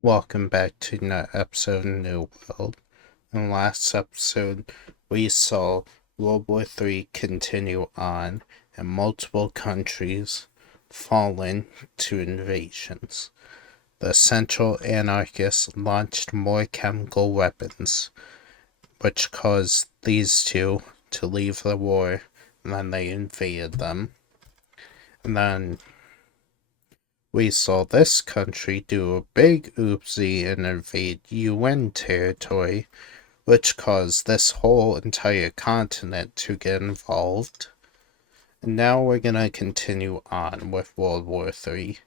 Welcome back to another episode of New World. In the last episode, we saw World War III continue on and multiple countries fall into invasions. The Central Anarchists launched more chemical weapons, which caused these two to leave the war, and then they invaded them. And then we saw this country do a big oopsie and invade UN territory, which caused this whole entire continent to get involved. And now we're gonna continue on with World War III.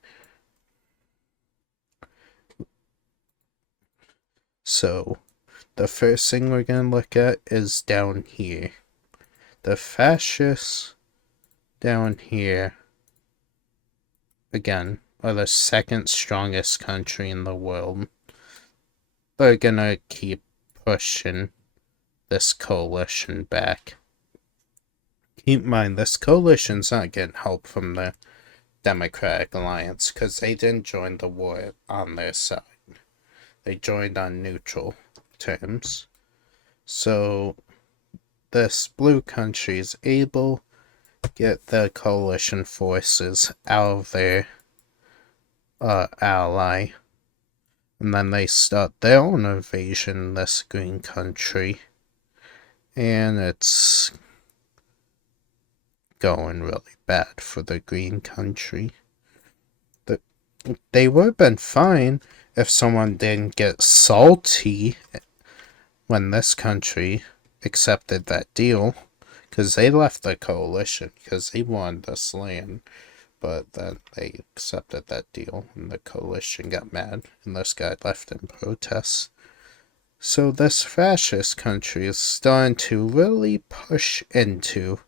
So, the first thing we're gonna look at is down here. The fascists down here, again, are the second strongest country in the world. They're gonna keep pushing this coalition back. Keep in mind, this coalition's not getting help from the Democratic Alliance because they didn't join the war on their side. They joined on neutral terms. So this blue country is able to get the coalition forces out of their ally, and then they start their own invasion in this green country, and it's going really bad for the green country. They would have been fine if someone didn't get salty when this country accepted that deal, because they left the coalition because they wanted this land, but then they accepted that deal and the coalition got mad and this guy left in protest. So this fascist country is starting to really push into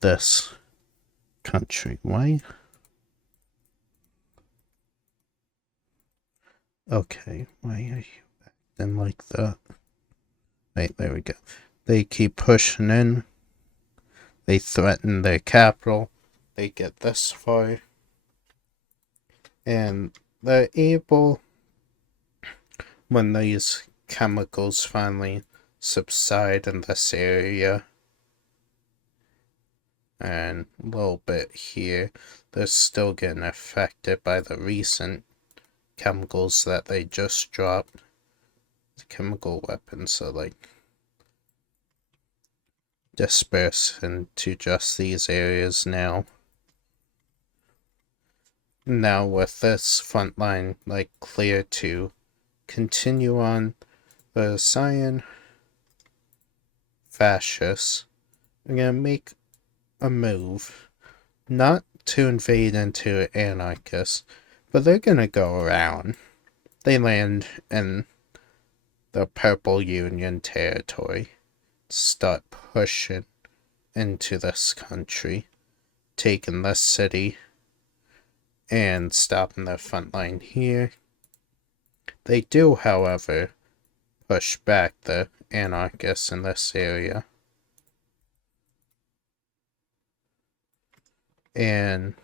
this country. Why? Okay, why are you acting like that? Right, there we go. They keep pushing in. They threaten their capital. They get this far. And they're able, when these chemicals finally subside in this area, and a little bit here, they're still getting affected by the recent chemicals that they just dropped. The chemical weapons are like dispersed into just these areas now. Now with this front line like clear to continue on, the cyan fascists are gonna make a move, not to invade into anarchists, but they're gonna go around. They land in the Purple Union territory, start pushing into this country, taking this city, and stopping the front line here. They do, however, push back the anarchists in this area. And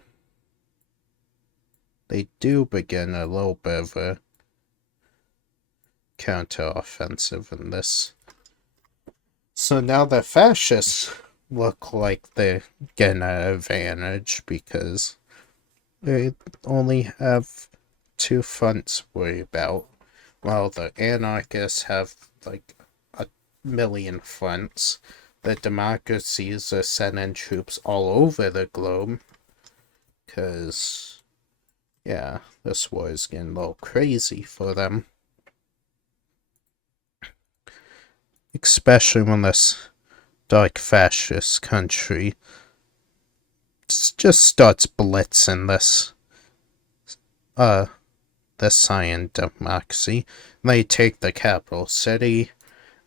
they do begin a little bit of a counter-offensive in this. So now the fascists look like they're getting an advantage because they only have two fronts to worry about, while the anarchists have like a million fronts. The democracies are sending troops all over the globe because, yeah, this war is getting a little crazy for them. Especially when this dark fascist country just starts blitzing this cyan democracy. They take the capital city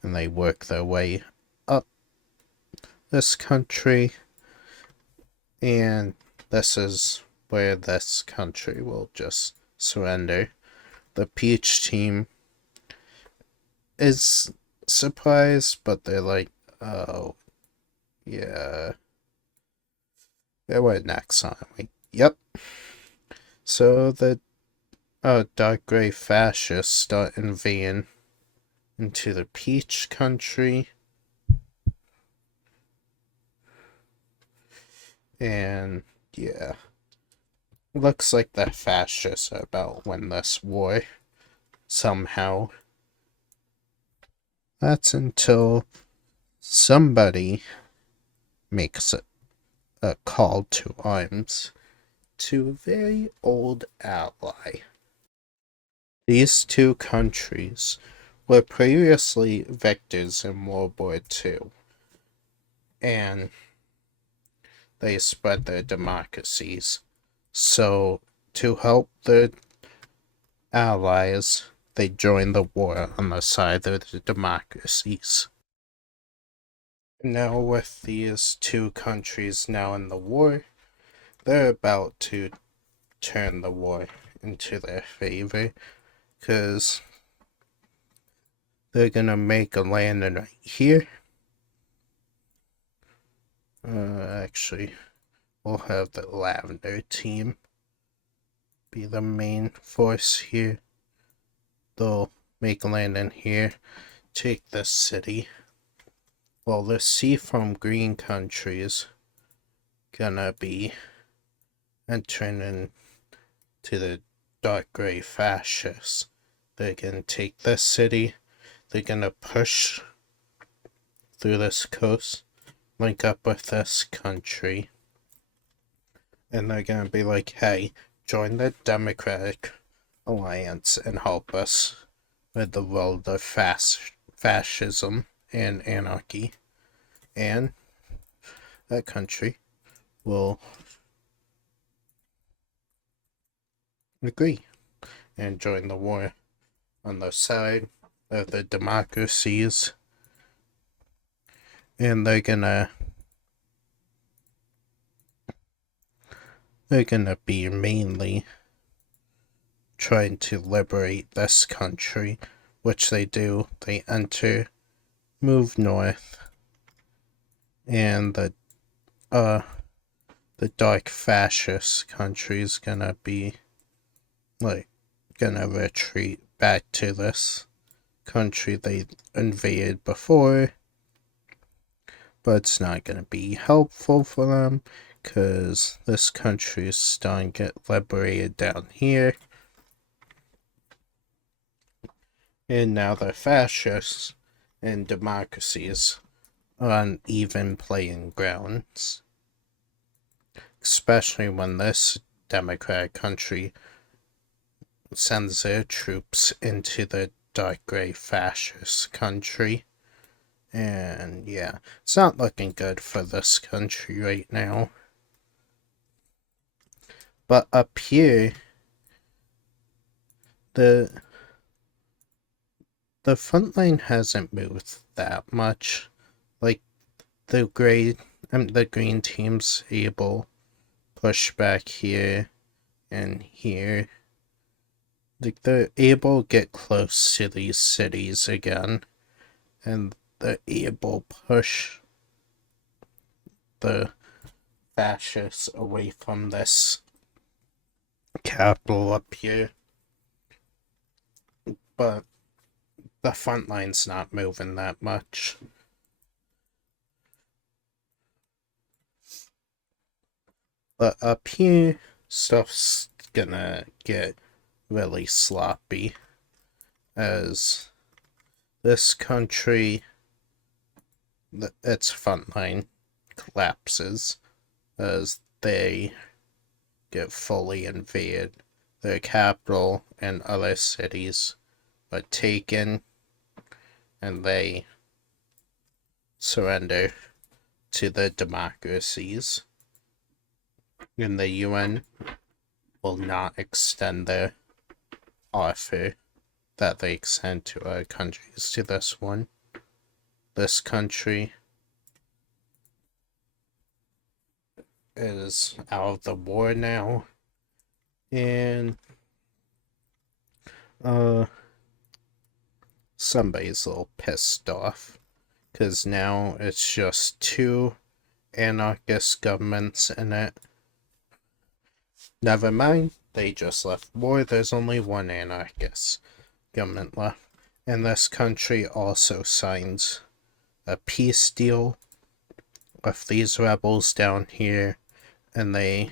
and they work their way up this country, and this is where this country will just surrender. The Peach team is surprised, but they're like, oh, yeah. Yeah, what next on? Yep. So the dark gray fascists start invading into the Peach Country. And yeah, looks like the fascists are about to win this war somehow. That's until somebody makes a call to arms to a very old ally. These two countries were previously victors in World War II, and they spread their democracies. So, to help their allies, they joined the war on the side of the democracies. Now, with these two countries now in the war, they're about to turn the war into their favor, because they're gonna make a landing right here. Actually, we'll have the Lavender team be the main force here. They'll make a landing here, take this city. Well, the Seafoam Green countries gonna be entering into the dark gray fascists. They're gonna take this city. They're gonna push through this coast, link up with this country, and they're gonna be like, hey, join the Democratic Alliance and help us with the world of fascism and anarchy. And that country will agree and join the war on the side of the democracies. And they're gonna be mainly trying to liberate this country, which they do. They enter, move north, and the dark fascist country is gonna be gonna retreat back to this country they invaded before, but it's not gonna be helpful for them because this country is starting to get liberated down here. And now the fascists and democracies are on even playing grounds. Especially when this democratic country sends their troops into the dark gray fascist country. And yeah, it's not looking good for this country right now. But up here, the front line hasn't moved that much. Like, the green team's able push back here and here. Like, they're able to get close to these cities again, and they're able to push the fascists away from this capital up here. But the front line's not moving that much. But up here, stuff's gonna get really sloppy as this country, its front line collapses as they get fully invaded. Their capital and other cities are taken, and they surrender to the democracies. And the UN will not extend their offer that they extend to other countries to this one. This country is out of the war now, and somebody's a little pissed off because now it's just two anarchist governments in it. Never mind, they just left war. There's only one anarchist government left. And this country also signs a peace deal with these rebels down here, and they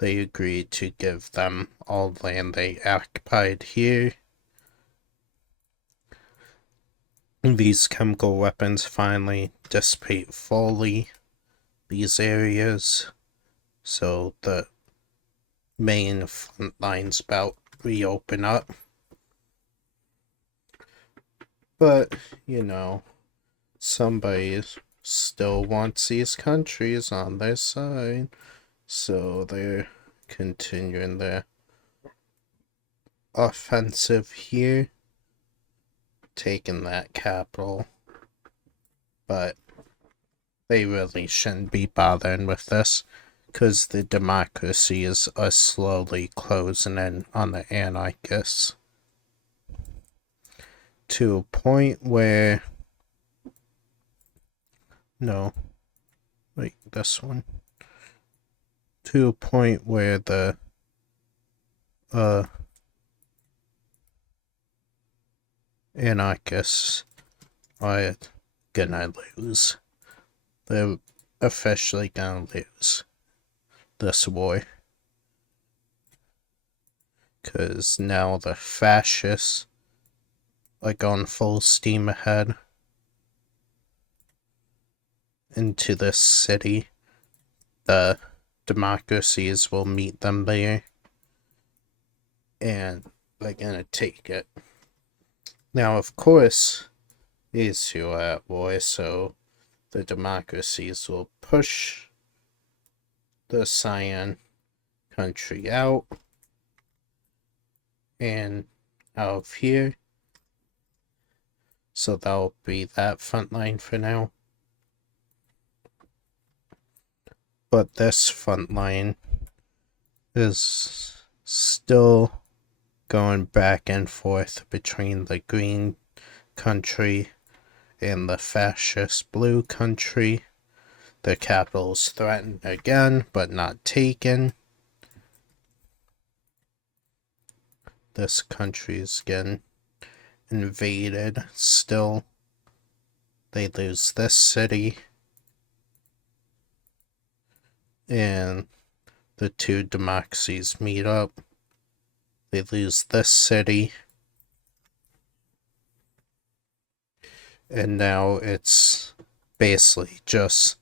agreed to give them all land they occupied here. These chemical weapons finally dissipate fully these areas, so the main front lines about reopen up. But, somebody still wants these countries on their side, so they're continuing their offensive here, taking that capital. But they really shouldn't be bothering with this, because the democracies are slowly closing in on the anarchists to a point where this one. To a point where the anarchists are gonna lose. They're officially gonna lose this war. Because now the fascists are going full steam ahead into this city. The democracies will meet them there, and they're gonna take it. Now, of course, these two are at war, so the democracies will push the Cyan country out and out of here. So that'll be that front line for now. But this front line is still going back and forth between the green country and the fascist blue country. The capital's threatened again, but not taken. This country's getting invaded still. They lose this city. And the two democracies meet up. They lose this city. And now it's basically just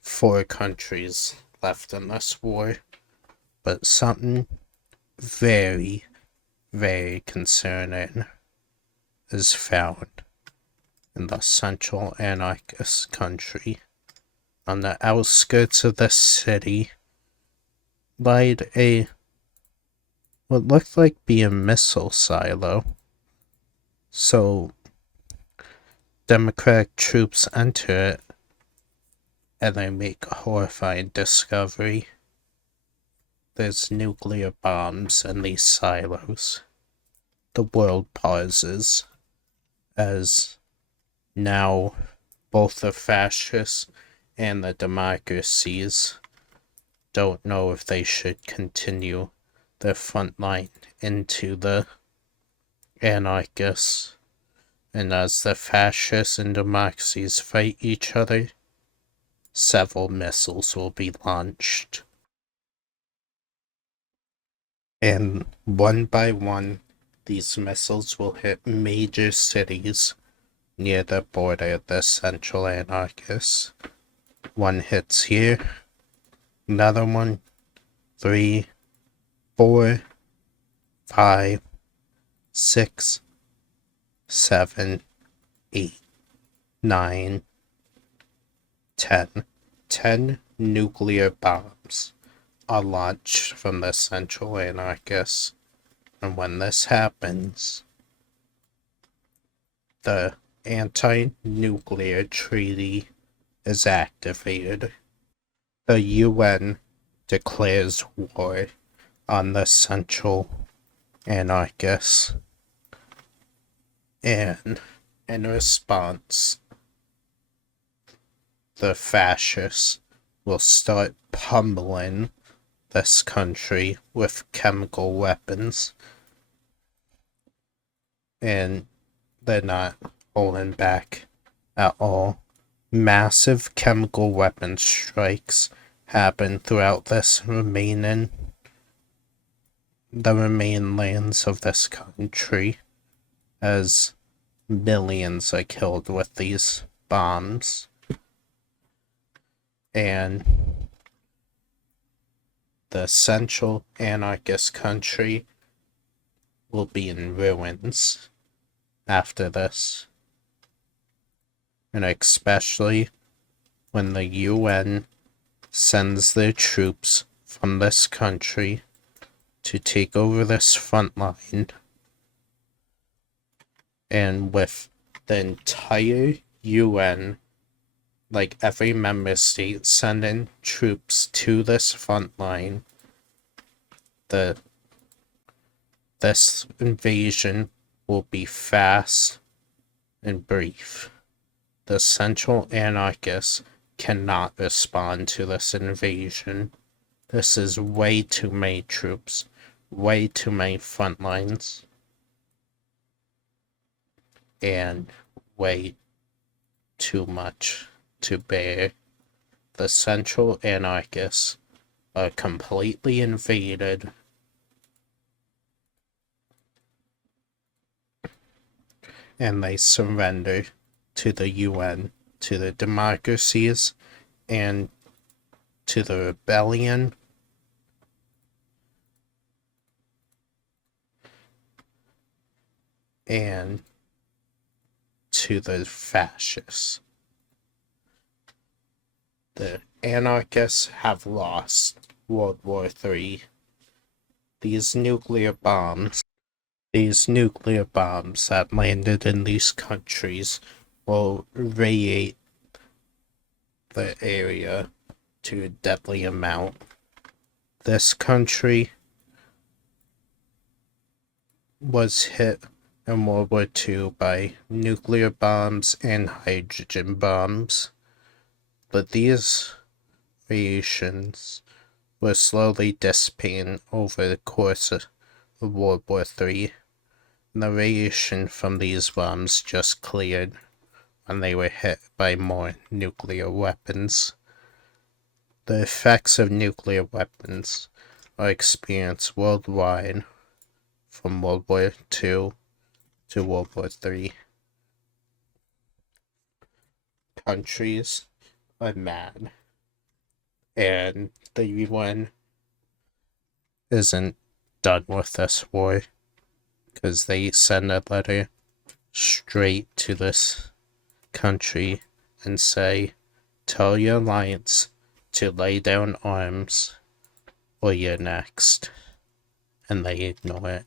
4 countries left in this war. But something very, very concerning is found in the central anarchist country. On the outskirts of the city lied what looked like be a missile silo. So Democratic troops enter it, and they make a horrifying discovery. There's nuclear bombs in these silos. The world pauses, as now both the fascists and the democracies don't know if they should continue their front line into the anarchists. And as the fascists and democracies fight each other, several missiles will be launched. And one by one, these missiles will hit major cities near the border of the central anarchists. One hits here, another one, 3, 4, 5, 6, 7, 8, 9, 10. 10 nuclear bombs are launched from the central anarchists. And when this happens, the anti-nuclear treaty is activated. The UN declares war on the central anarchists. And in response, the fascists will start pummeling this country with chemical weapons. And they're not holding back at all. Massive chemical weapon strikes happen throughout the remaining lands of this country, as millions are killed with these bombs. And the central anarchist country will be in ruins after this. And especially when the UN sends their troops from this country to take over this front line, and with the entire UN, like every member state, sending troops to this front line, this invasion will be fast and brief. The central anarchists cannot respond to this invasion. This is way too many troops, way too many front lines, and way too much to bear. The central anarchists are completely invaded, and they surrender to the UN, to the democracies, and to the rebellion, and to the fascists. The anarchists have lost World War III. These nuclear bombs that landed in these countries will radiate the area to a deadly amount. This country was hit in World War II by nuclear bombs and hydrogen bombs, but these radiations were slowly dissipating over the course of World War III. The radiation from these bombs just cleared when they were hit by more nuclear weapons. The effects of nuclear weapons are experienced worldwide from World War II to World War III. Countries are mad, and the UN isn't done with this war, because they send a letter straight to this country and say, tell your alliance to lay down arms or you're next. And they ignore it.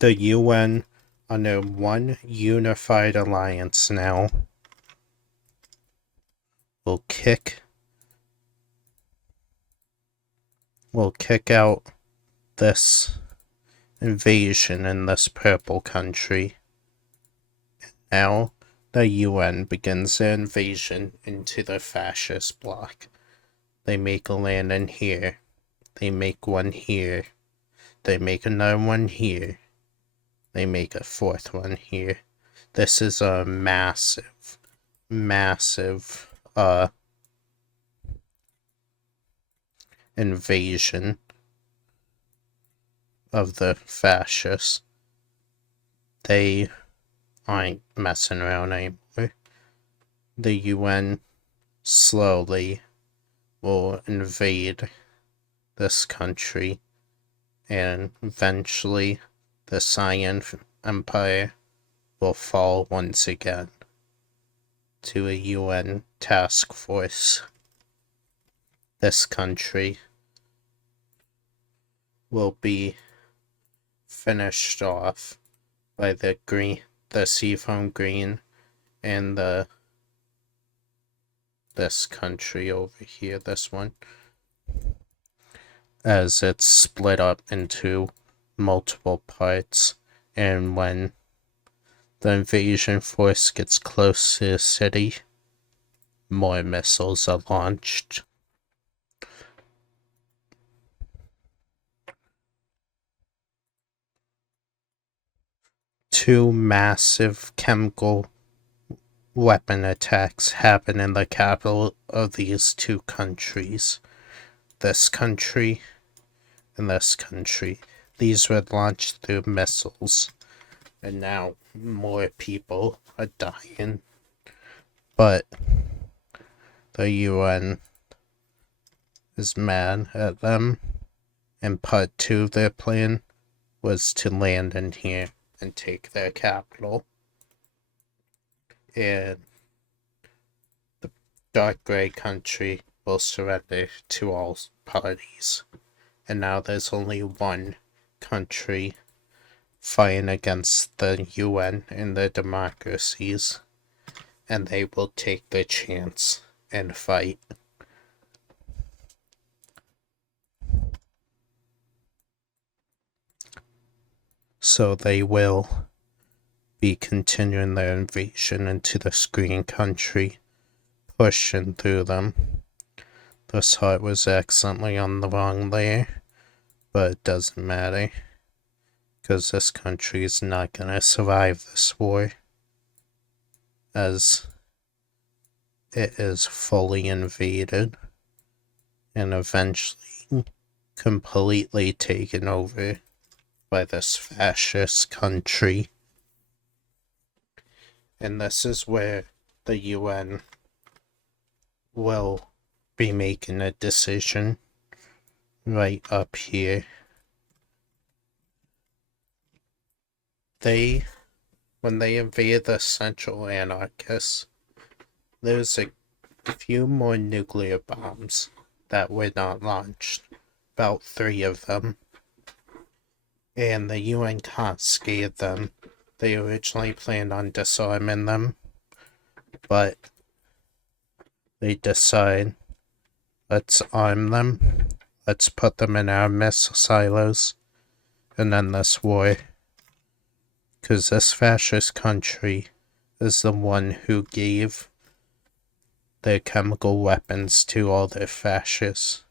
The UN, under one unified alliance now, will kick out this invasion in this purple country. Now the UN begins their invasion into the fascist bloc. They make a land in here. They make one here. They make another one here. They make a fourth one here. This is a massive invasion of the fascists. They aren't messing around anymore. The UN slowly will invade this country, and eventually the Cyan Empire will fall once again to a UN task force. This country will be finished off by the Seafoam Green and this country over here, this one, as it's split up into multiple parts, and when the invasion force gets close to the city, more missiles are launched. Two massive chemical weapon attacks happen in the capital of these two countries. This country and this country. These were launched through missiles. And now more people are dying. But the UN is mad at them. And part 2 of their plan was to land in here and take their capital. And the dark gray country will surrender to all parties. And now there's only one country fighting against the UN and the democracies, and they will take the chance and fight. So they will be continuing their invasion into the green country, pushing through them. This heart was accidentally on the wrong layer, but it doesn't matter, because this country is not going to survive this war, as it is fully invaded and eventually completely taken over by this fascist country. And this is where the UN will be making a decision right up here. When they invade the central anarchists, there's a few more nuclear bombs that were not launched, about 3 of them, and the UN confiscated them. They originally planned on disarming them, but they decide, let's arm them, let's put them in our missile silos, and end this war. Because this fascist country is the one who gave their chemical weapons to all their fascist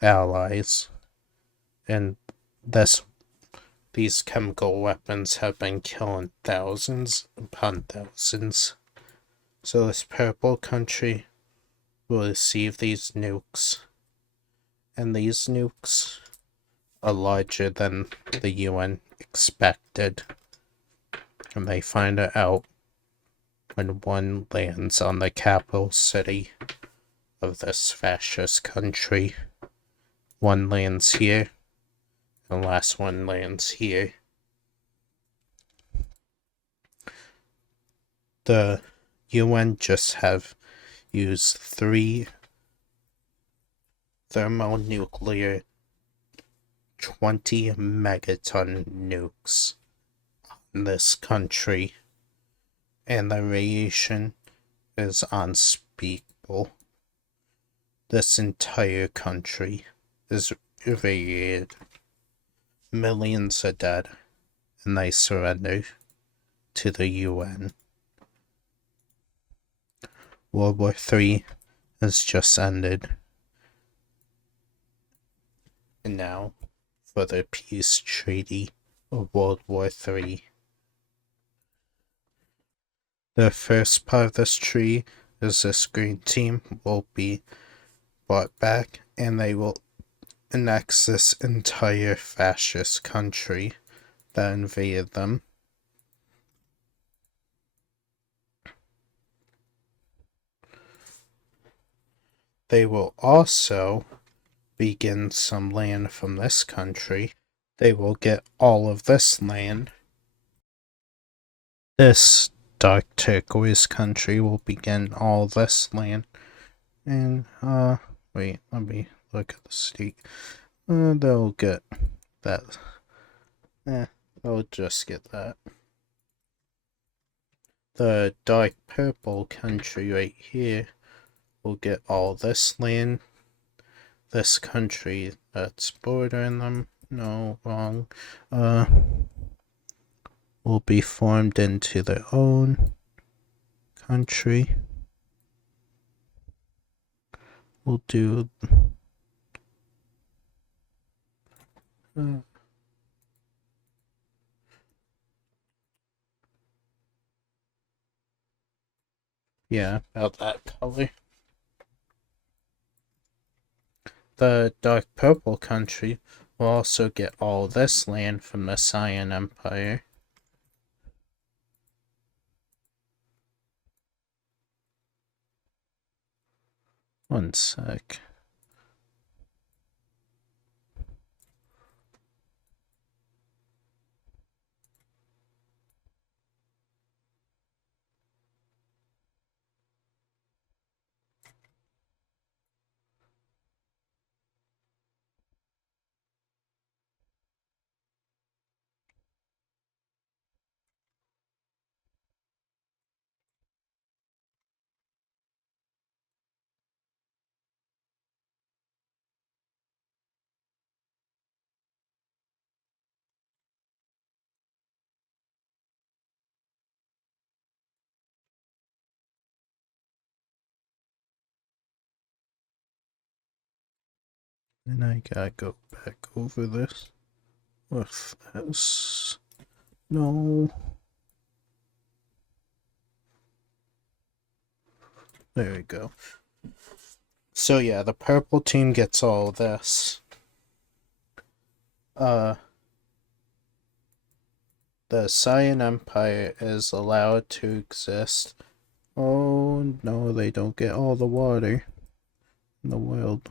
allies. And these chemical weapons have been killing thousands upon thousands. So this purple country will receive these nukes. And these nukes are larger than the UN expected. And they find it out when one lands on the capital city of this fascist country. One lands here, and the last one lands here. The UN just have used 3 thermonuclear 20 megaton nukes on this country, and the radiation is unspeakable. This entire country is irradiated. Millions are dead, and they surrender to the UN. World War III has just ended. And now for the peace treaty of World War III. The first part of this treaty is this green team will be brought back, and they will annex this entire fascist country that invaded them. They will also begin some land from this country. They will get all of this land. This dark turquoise country will begin all this land. And, wait, let me look at the state. They'll get that. They'll just get that. The dark purple country right here will get all this land. This country that's bordering them, no, wrong, will be formed into their own country. we'll do yeah, about that color. The dark purple country will also get all this land from the Saiyan Empire. One sec. And I gotta go back over this with this. No. There we go. So yeah, the purple team gets all this. The Saiyan Empire is allowed to exist. Oh no, they don't get all the water in the world.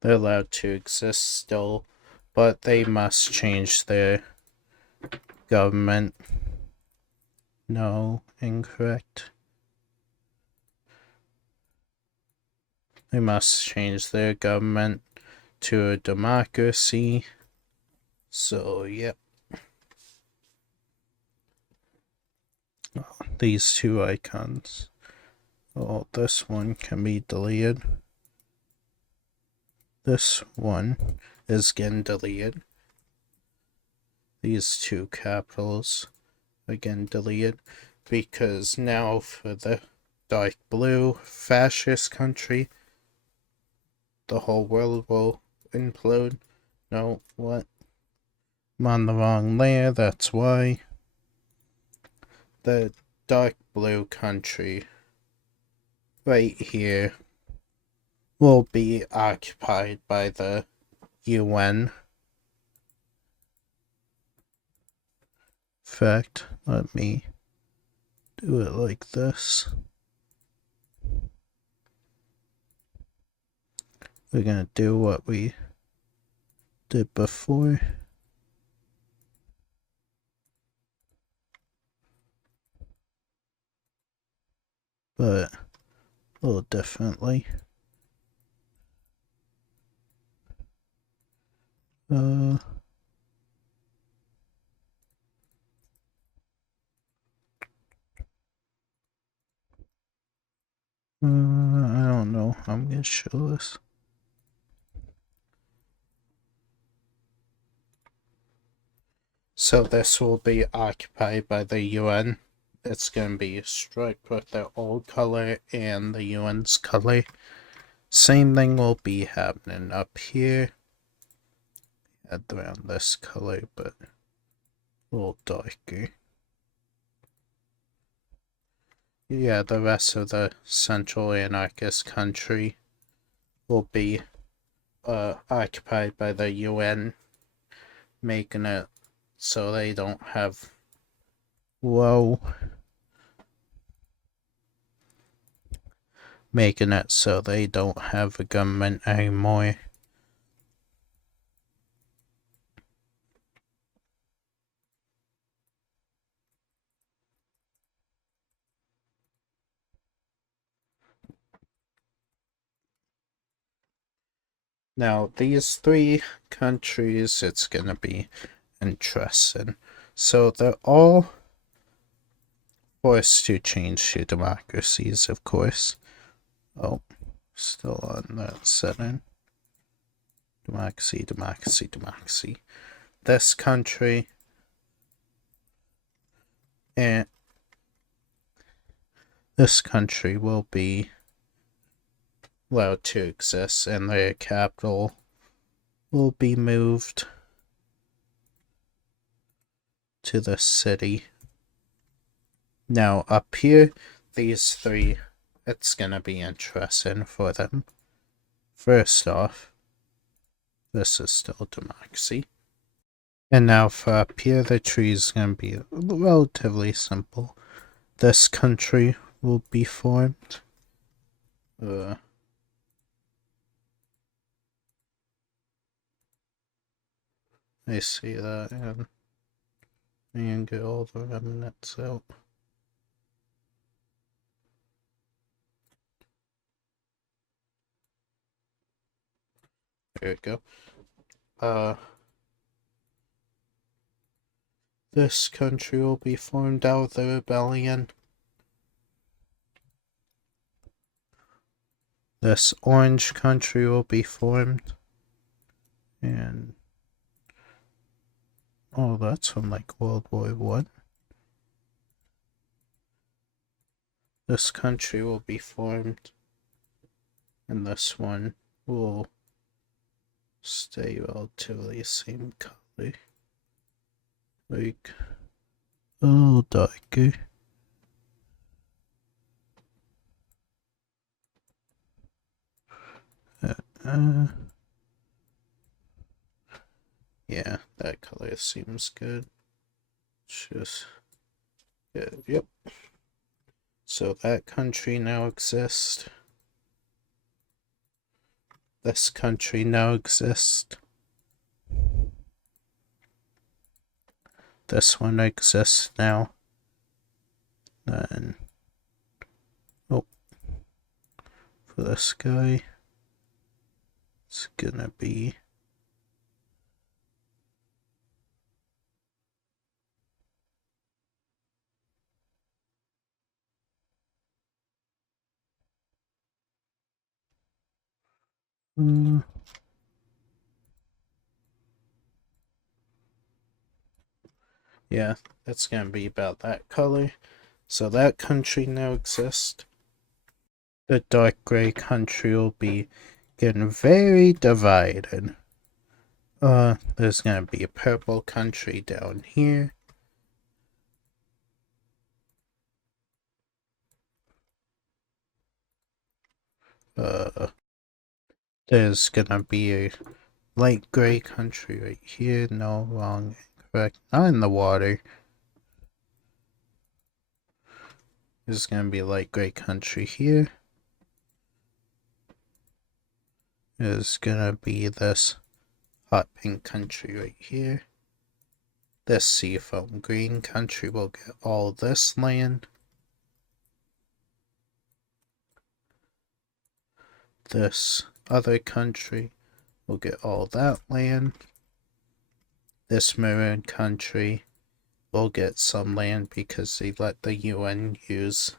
They're allowed to exist still, but they must change their government. No, incorrect. They must change their government to a democracy. So, yep. These two icons. Oh, this one can be deleted. This one is again deleted. These two capitals again deleted, because now for the dark blue fascist country, the whole world will implode. No, what? I'm on the wrong layer, that's why. The dark blue country right here will be occupied by the UN. In fact, let me do it like this. We're gonna do what we did before. But a little differently. I don't know. I'm gonna show this. So this will be occupied by the UN. It's gonna be striped with the old color and the UN's color. Same thing will be happening up here. Add around this color, but a little darker. Yeah, the rest of the central anarchist country will be occupied by the UN, making it so they don't have. Whoa. Making it so they don't have a government anymore. Now, these three countries, it's gonna be interesting. So they're all forced to change to democracies, of course. Oh, still on that setting. Democracy, democracy, democracy. This country and this country will be allowed to exist, and their capital will be moved to the city. Now, up here, these three, it's gonna be interesting for them. First off, this is still democracy. And now for up here, the tree is gonna be relatively simple. This country will be formed. I see that, and get all the remnants out. There we go. This country will be formed out of the rebellion. This orange country will be formed. And oh, that's from like World War I. This country will be formed. And this one will stay relatively same color. Like a little darker. Yeah, that color seems good. Just good. Yep. So that country now exists. This country now exists. This one exists now. Then, oh, for this guy, it's gonna be yeah, that's gonna be about that color. So that country now exists. The dark gray country will be getting very divided. There's gonna be a purple country down here. There's gonna be a light gray country right here. No, wrong, incorrect. Not in the water. There's gonna be a light gray country here. There's gonna be this hot pink country right here. This seafoam green country will get all this land. This other country will get all that land. This maroon country will get some land because they let the UN use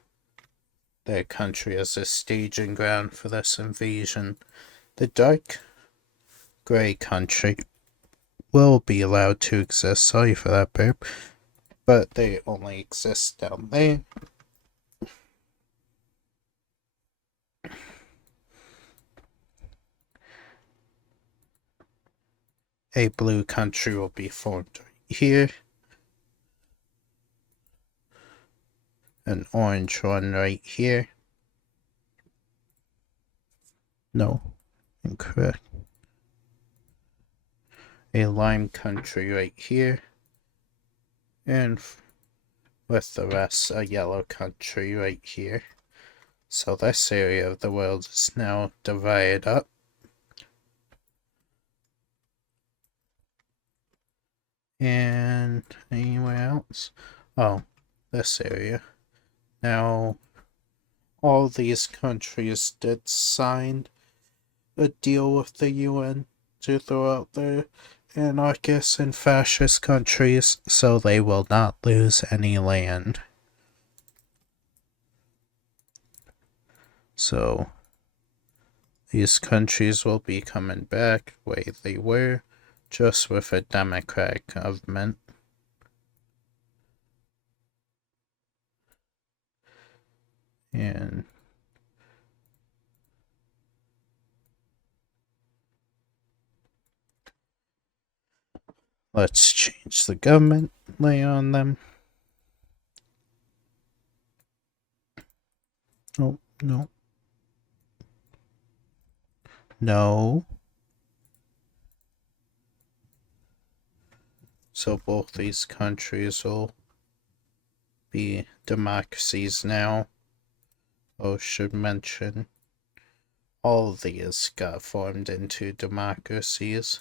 their country as a staging ground for this invasion. The dark gray country will be allowed to exist. Sorry for that burp. But they only exist down there. A blue country will be formed right here. An orange one right here. No, incorrect. A lime country right here. And with the rest, a yellow country right here. So this area of the world is now divided up. And anywhere else? Oh, this area. Now, all these countries did sign a deal with the UN to throw out their anarchist and fascist countries, so they will not lose any land. So, these countries will be coming back the way they were, just with a democratic government. And let's change the government lay on them. Oh, no. No. So both these countries will be democracies now. Oh, should mention all of these got formed into democracies.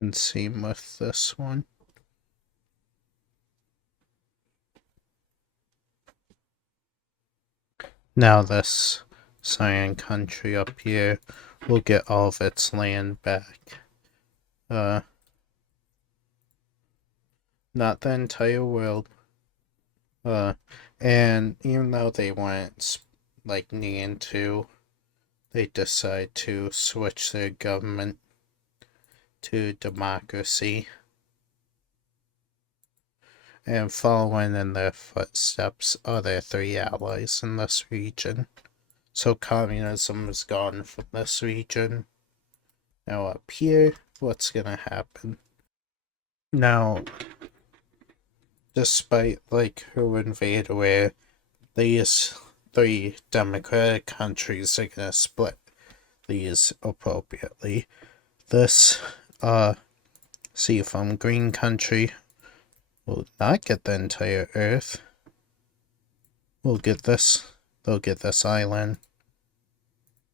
And same with this one. Now this cyan country up here will get all of its land back. Not the entire world. And even though they weren't like needing to, they decide to switch their government to democracy. And following in their footsteps are their three allies in this region. So communism is gone from this region. Now up here, what's gonna happen? Now, despite like who invaded where, these three democratic countries are gonna split these appropriately. This, see from green country will not get the entire earth. We'll get this, they'll get this island.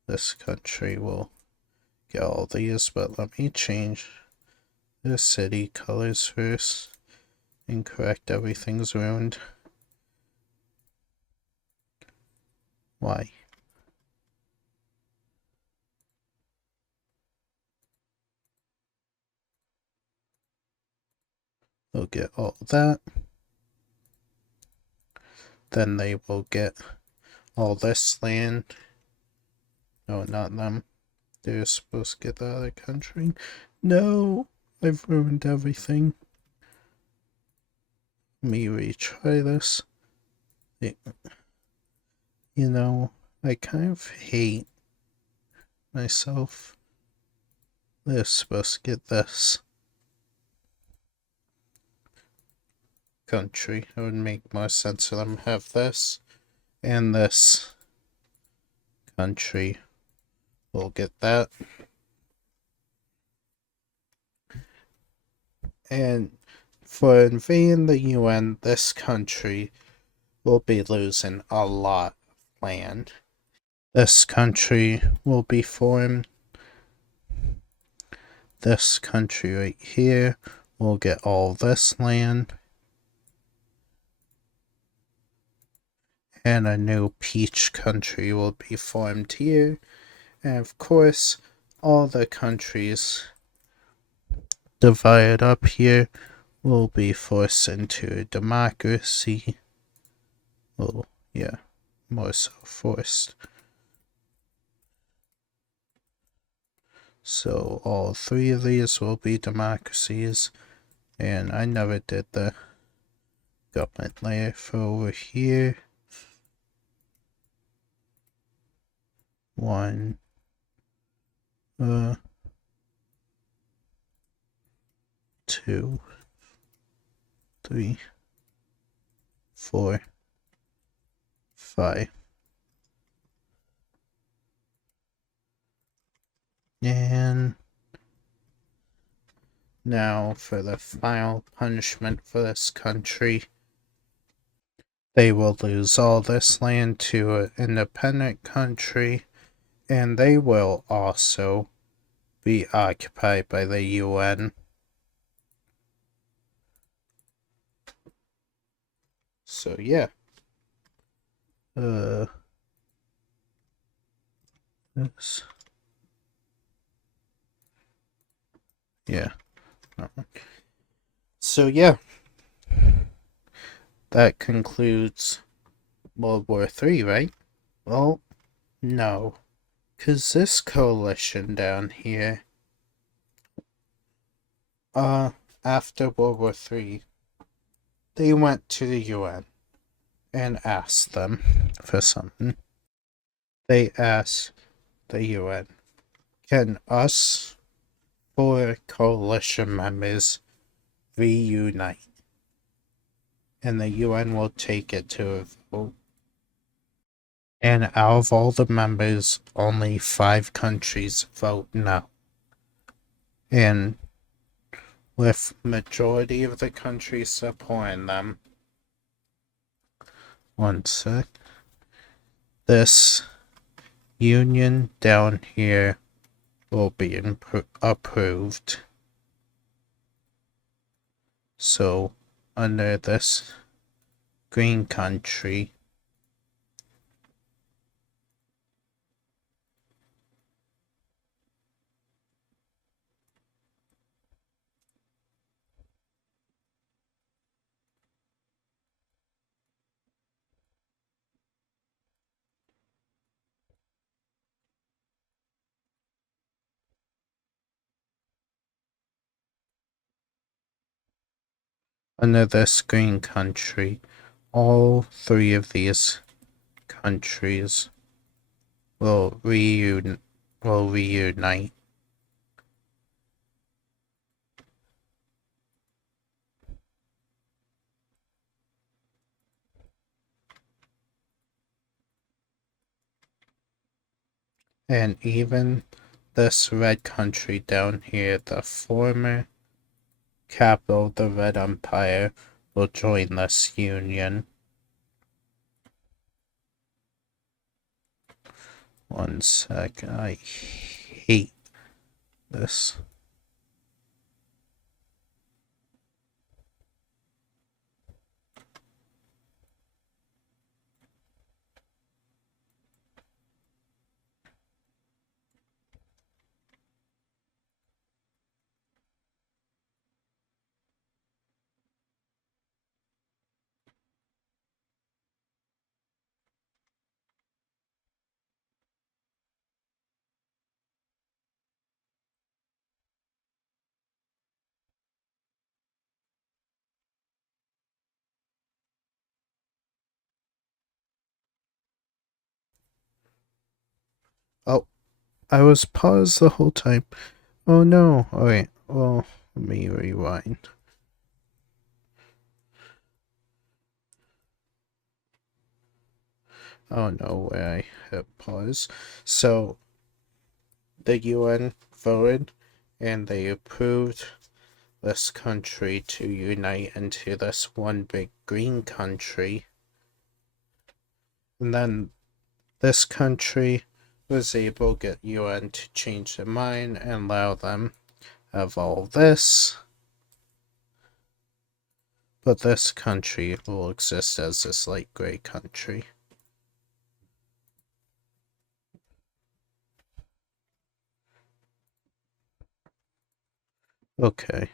This country will get all these, but let me change the city colors first. Incorrect, everything's ruined. Why? They'll get all that. Then they will get all this land. No, not them. They're supposed to get the other country. No, I've ruined everything. Let me retry this. You know, I kind of hate myself. They're supposed to get this country. It would make more sense for them to have this. And this country will get that. And for invading the UN, this country will be losing a lot of land. This country will be formed. This country right here will get all this land. And a new peach country will be formed here. And of course, all the countries divided up here will be forced into democracy. Well, yeah, more so forced. So all three of these will be democracies. And I never did the government layer for over here. 1, 2, 3, 4, 5. And now for the final punishment for this country. They will lose all this land to an independent country, and they will also be occupied by the UN. So yeah. This. Yeah. So yeah, that concludes World War III, right? Well, no. Because this coalition down here, after World War III, they went to the UN and asked them for something. They asked the UN, can us four coalition members reunite? And the UN will take it to a vote. And out of all the members, only 5 countries vote no. And with majority of the countries supporting them, one sec, this union down here will be approved. So, under this green country, all 3 of these countries will reunite. And even this red country down here, the former capital of the Red Empire, will join this union. One sec, I hate this. Oh, I was paused the whole time. Oh no. Alright, well, let me rewind. Oh no, where I hit pause. So, the UN voted and they approved this country to unite into this one big green country. And then this country was able to get UN to change their mind and allow them have all this. But this country will exist as this light gray country. Okay,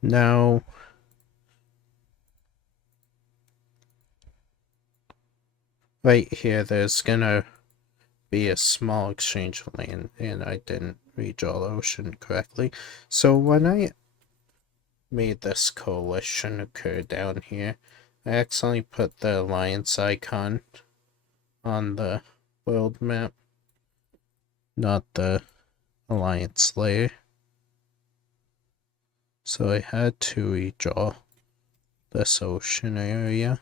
now right here there's gonna be a small exchange of land, and I didn't redraw the ocean correctly. So when I made this coalition occur down here, I accidentally put the alliance icon on the world map, not the alliance layer. So I had to redraw this ocean area.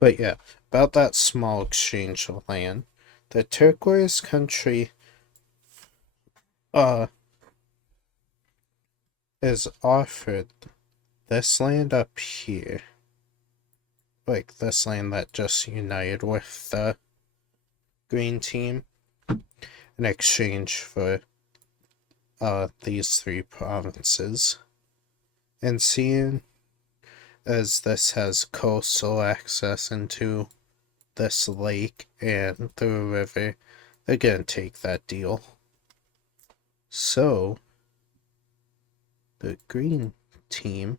But yeah, about that small exchange of land, the turquoise country is offered this land up here. Like this land that just united with the green team in exchange for these 3 provinces. And seeing as this has coastal access into this lake and through a river, they're gonna take that deal. So, the green team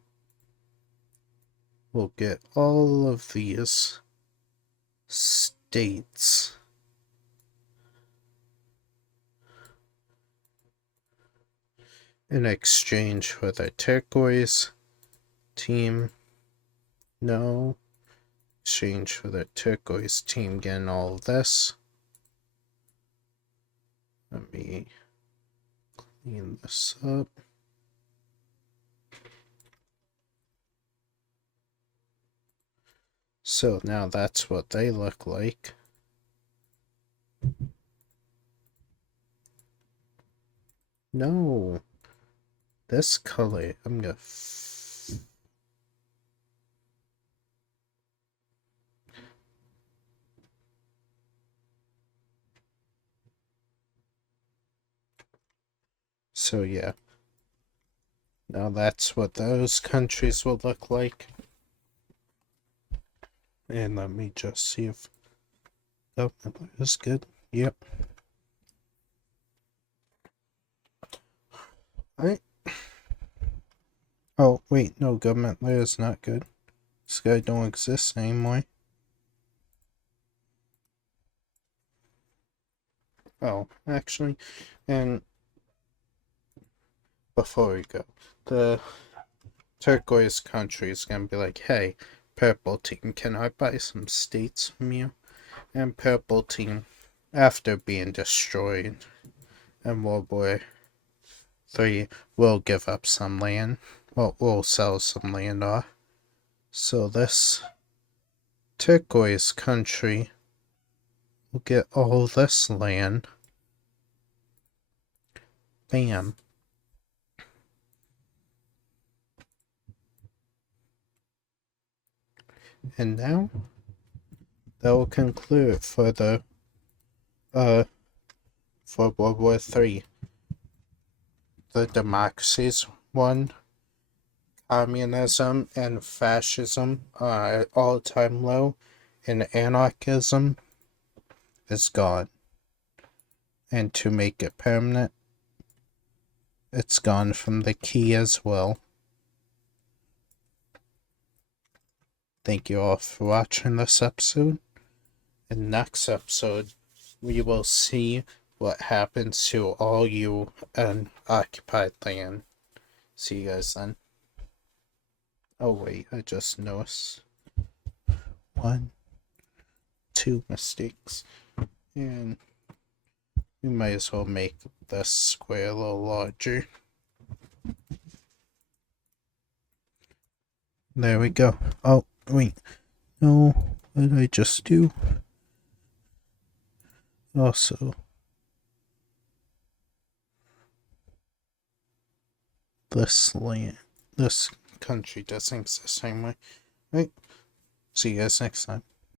will get all of these states. In exchange for the turquoise team. No. Exchange for the turquoise team getting all this. Let me clean this up. So now that's what they look like. No. This color, I'm gonna... So yeah. Now that's what those countries will look like. And let me just see if... Oh, that is good. Yep. Alright. Oh, wait, no, government layer is not good. This guy don't exist anymore. Oh, actually, and before we go, the turquoise country is gonna be like, hey, purple team, can I buy some states from you? And purple team, after being destroyed in World War III, will give up some land. Well, we'll sell some land off. So this turquoise country will get all this land. Bam. And now, that will conclude for the, for World War III. The democracies won. Communism and fascism are at all-time low, and anarchism is gone. And to make it permanent, it's gone from the key as well. Thank you all for watching this episode. In next episode, we will see what happens to all you unoccupied land. See you guys then. Oh wait, I just noticed 1, 2 mistakes. And we might as well make this square a little larger. There we go. Oh, wait. No, what did I just do? Also, this country doesn't exist anymore. Right? See you guys next time.